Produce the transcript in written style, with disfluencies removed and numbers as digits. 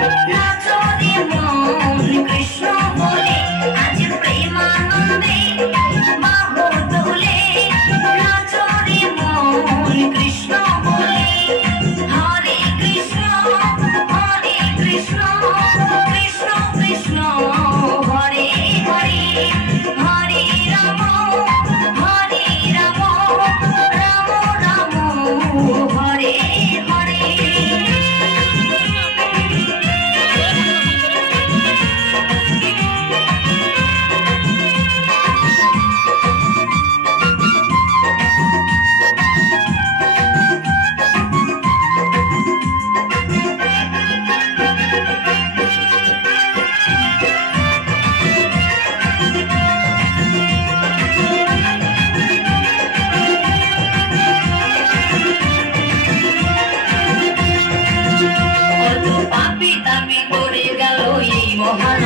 নাচরে মন কৃষ্ণ বলে আজ প্রেমানন্দে বাহু তোলে। নাচরে মন কৃষ্ণ বলে হরে কৃষ্ণ কৃষ্ণ কৃষ্ণ হরে হরে, হরে রাম রাম রাম হরে হরে। কত পাপী তাপী করে গেল এই মহান